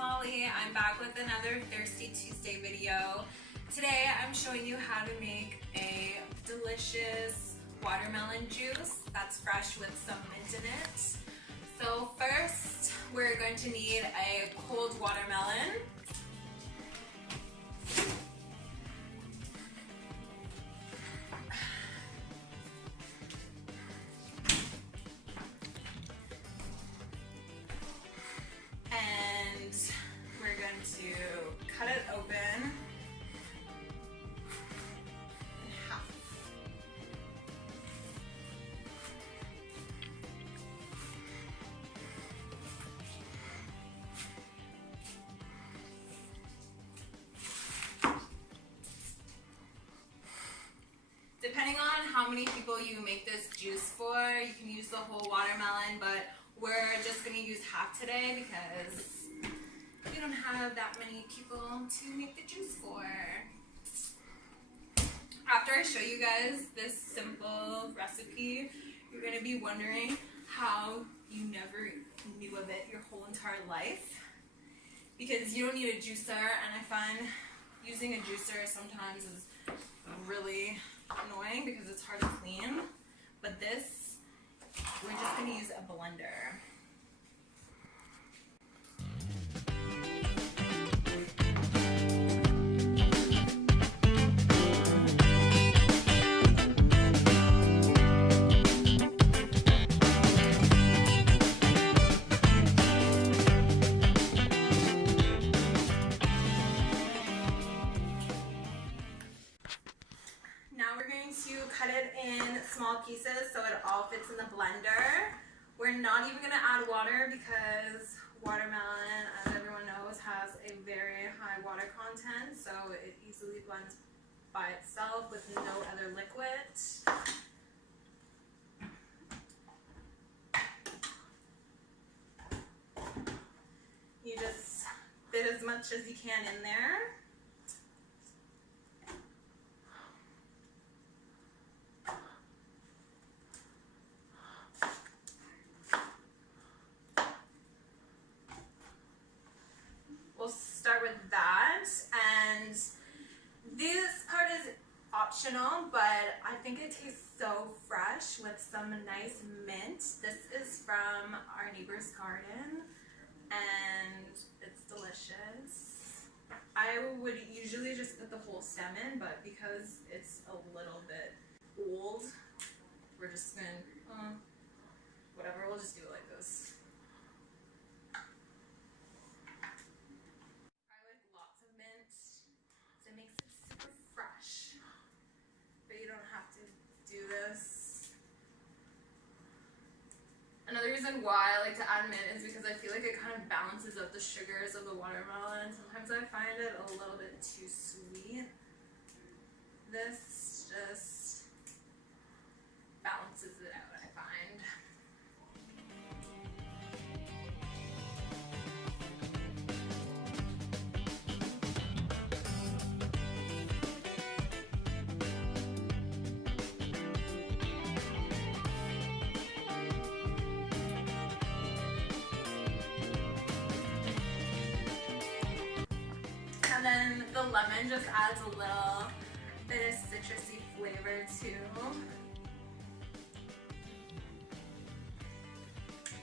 Molly. I'm back with another Thirsty Tuesday video. Today I'm showing you how to make a delicious watermelon juice that's fresh with some mint in it. So first we're going to need a cold watermelon. And we're going to cut it open in half. Depending on how many people you make this juice for, you can use the whole watermelon, but we're just going to use half today because we don't have that many people to make the juice for. After I show you guys this simple recipe, you're going to be wondering how you never knew of it your whole entire life. Because you don't need a juicer, and I find using a juicer sometimes is really annoying because it's hard to clean. But this, we're just going to use a blender. Now we're going to cut it in small pieces so it all fits in the blender. We're not even going to add water because watermelon, as everyone knows, has a very high water content, so it easily blends by itself with no other liquid. You just fit as much as you can in there. Start with that, and this part is optional, but I think it tastes so fresh with some nice mint. This is from our neighbor's garden and it's delicious. I would usually just put the whole stem in, but because it's a little bit old, we're just gonna whatever, we'll just do it like this. It makes it super fresh, but you don't have to do this. Another reason why I like to add mint is because I feel like it kind of balances out the sugars of the watermelon. Sometimes I find it a little bit too sweet. This just balances it out, I find. And then the lemon just adds a little bit of citrusy flavor too.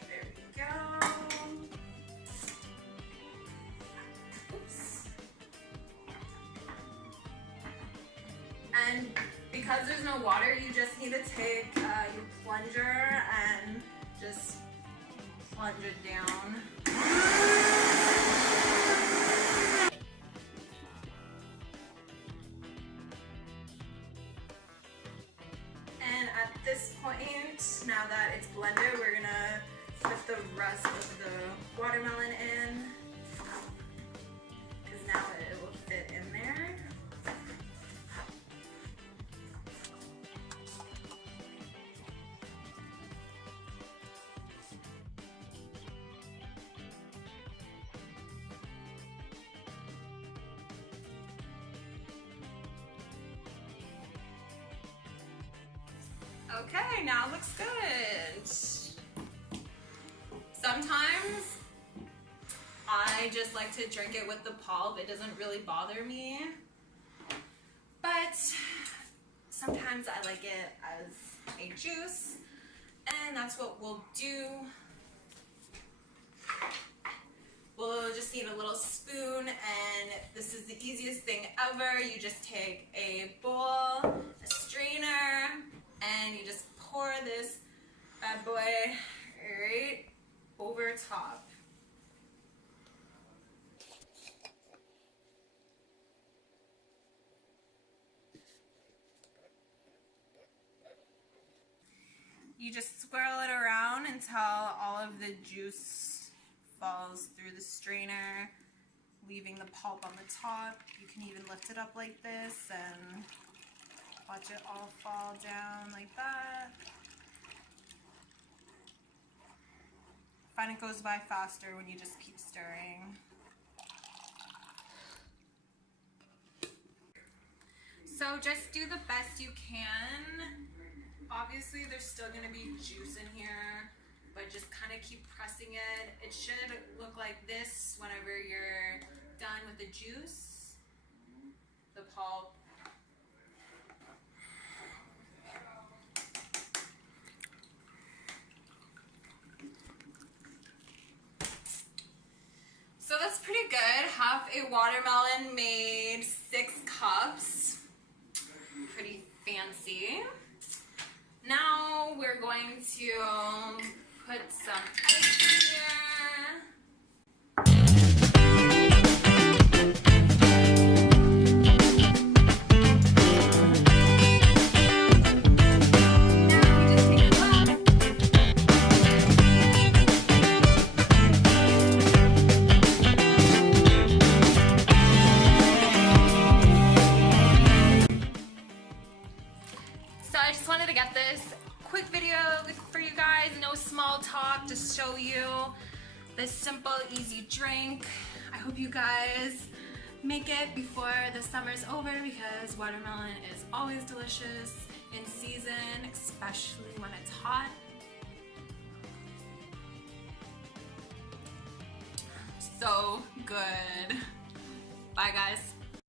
There we go. Oops. And because there's no water, you just need to take your plunger and just plunge it down. At this point, now that it's blended, we're gonna put the rest of the watermelon in, because now it will fit in there. Okay, now it looks good. Sometimes I I just like to drink it with the pulp. It doesn't really bother me. But sometimes I like it as a juice, and that's what we'll do. We'll just need a little spoon, and this is the easiest thing ever. You just take a bowl, a strainer, and you just pour this bad boy right over top. You just swirl it around until all of the juice falls through the strainer, leaving the pulp on the top. You can even lift it up like this and watch it all fall down like that. I find it goes by faster when you just keep stirring. So just do the best you can. Obviously there's still going to be juice in here, but just kind of keep pressing it. It should look like this whenever you're done with the juice, the pulp. So that's pretty good. Half a watermelon made 6 cups. Pretty fancy. Now we're going to put some ice here. So I just wanted to get this quick video for you guys, no small talk, just show you this simple, easy drink. I hope you guys make it before the summer's over, because watermelon is always delicious in season, especially when it's hot. So good. Bye guys.